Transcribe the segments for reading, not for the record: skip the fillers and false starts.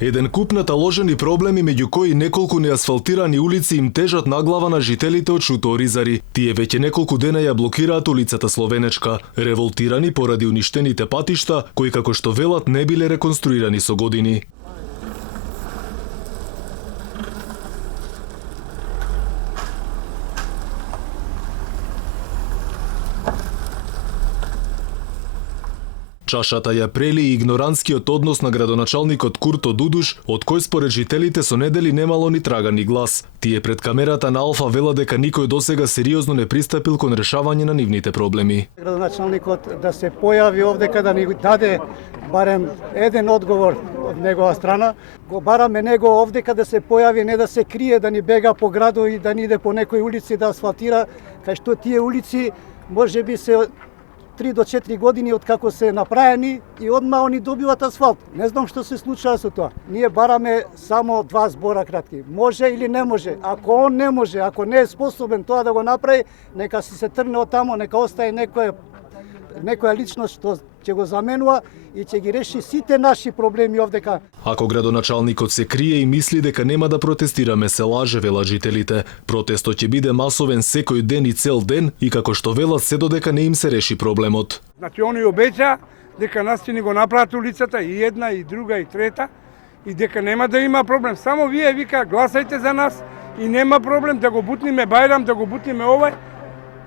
Еден куп наталожени проблеми меѓу кои неколку неасфалтирани улици им тежат на глава на жителите од Шуто Оризари. Тие веќе неколку дена ја блокираат улицата Словенечка, револтирани поради уништените патишта кои како што велат не биле реконструирани со години. Чашата ја прели и игнорантскиот однос на градоначалникот Курто Дудуш, од кој според жителите со недели немало ни трага ни глас. Тие пред камерата на Алфа вела дека никој досега сериозно не пристапил кон решавање на нивните проблеми. Градоначалникот да се појави овдека да ни даде барем еден одговор од негова страна. Го бараме него овдека да се појави, не да се крие, да ни бега по градот и да ни иде по некои улици да асфалтира, кај што тие улици можеби се 3 до 4 години од како се направени и одма они добиваат асфалт. Не знам што се случува со тоа. Ние бараме само 2 збора кратки. Може или не може. Ако он не може, ако не е способен тоа да го направи, нека се тргне од тамо, нека остане некоја личност што ќе го заменува и ќе ги реши сите наши проблеми овдека. Ако градоначалникот се крие и мисли дека нема да протестираме, се лаже, велат жителите. Протестот ќе биде масовен секој ден и цел ден и како што велат се додека не им се реши проблемот. Значи они обеќа дека нас ќе ни го направат улицата и една и друга и трета и дека нема да има проблем. Само вие вика гласајте за нас и нема проблем да го бутниме Бајрам, да го бутниме овај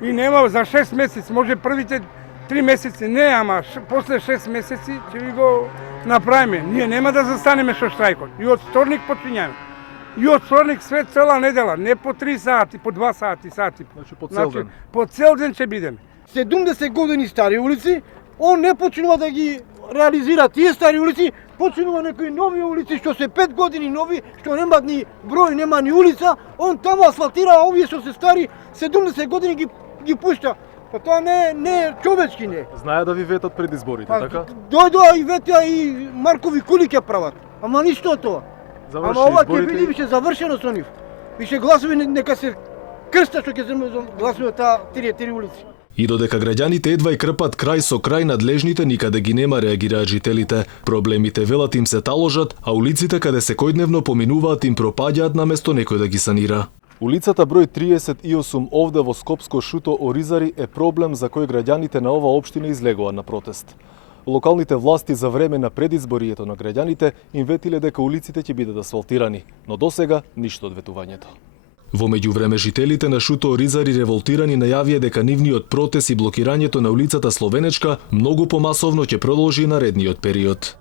и нема за 6 месеци, може првите 3 месеци, не, ама после 6 месеци ќе ви го направиме. Ние нема да застанеме со штрајкот. И од вторник почињаме. И од вторник цела недела, не по 3 сати, по 2 сати. Значи по цел ден. По цел ден ќе бидеме. 70 години стари улици, он не почнува да ги реализира тие стари улици, почнува некои нови улици што се 5 години нови, што немаат ни број, нема ни улица, он таму асфалтира, а овие што се стари 70 години ги пушта. Па тоа не е човечки не. Знае да ви ветат пред изборите, така? Дојдоа и ветеа и Маркови кули ќе прават. Ама ништо тоа. Ама ова ќе биде више завршено со нив. Више гласови нека се крста што ќе земе гласови таа три улици. И додека граѓаните едва и крпат крај со крај, надлежните никаде ги нема, реагираат жителите. Проблемите велат им се таложат, а улиците каде секојдневно поминуваат им пропаѓаат наместо некој да ги санира. Улицата број 38 овде во Скопско Шуто Оризари е проблем за кој граѓаните на оваа општина излегоа на протест. Локалните власти за време на предизборието на граѓаните им ветиле дека улиците ќе бидат асфалтирани, но досега ништо од ветувањето. Во меѓувреме жителите на Шуто Оризари револтирани најавија дека нивниот протест и блокирањето на улицата Словенечка многу помасовно ќе продолжи наредниот период.